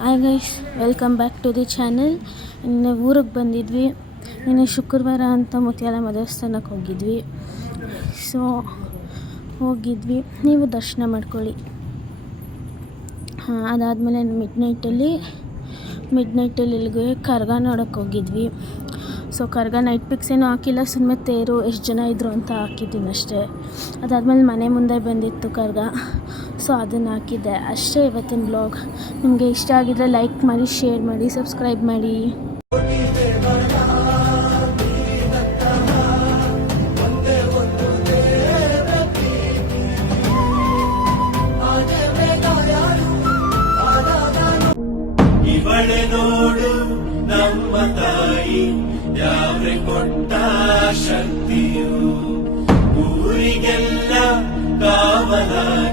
Hi guys, welcome back to the channel. ಇನ್ನು ಊರಿಗೆ ಬಂದಿದ್ವಿ. ಇನ್ನು ಶುಕ್ರವಾರ ಅಂತ ಮುತ್ಯಾಲಮ್ಮ ದೇವಸ್ಥಾನಕ್ಕೆ ಹೋಗಿದ್ವಿ. ಹೋಗಿದ್ವಿ, ನೀವು ದರ್ಶನ ಮಾಡ್ಕೊಳ್ಳಿ. ಅದಾದಮೇಲೆ ಮಿಡ್ ನೈಟಲ್ಲಿ ಇಲ್ಲಿಗೆ ಕರ್ಗ ನೋಡೋಕ್ಕೆ ಹೋಗಿದ್ವಿ. ಕರ್ಗ ನೈಟ್ ಪಿಕ್ಸ್ ಏನೂ ಹಾಕಿಲ್ಲ, ಸುಮ್ಮನೆ ತೇರು ಎಷ್ಟು ಜನ ಇದ್ದರು ಅಂತ ಹಾಕಿದ್ದೀನಿ ಅಷ್ಟೇ. ಅದಾದಮೇಲೆ ಮನೆ ಮುಂದೆ ಬಂದಿತ್ತು ಕರ್ಗ, ಅದನ್ನು ಹಾಕಿದ್ದೆ ಅಷ್ಟೇ. ಇವತ್ತಿನ ಬ್ಲಾಗ್ ನಿಮಗೆ ಇಷ್ಟ ಆಗಿದ್ರೆ ಲೈಕ್ ಮಾಡಿ, ಶೇರ್ ಮಾಡಿ, ಸಬ್ಸ್ಕ್ರೈಬ್ ಮಾಡಿ. ಇವಳೆ ನೋಡು ನಮ್ಮ ತಾಯಿ, ಯಾವ್ರೆ ಕೊಟ್ಟ ಶಕ್ತಿಯು ಊರಿಗೆಲ್ಲ ಕಾವಲಾಗಿ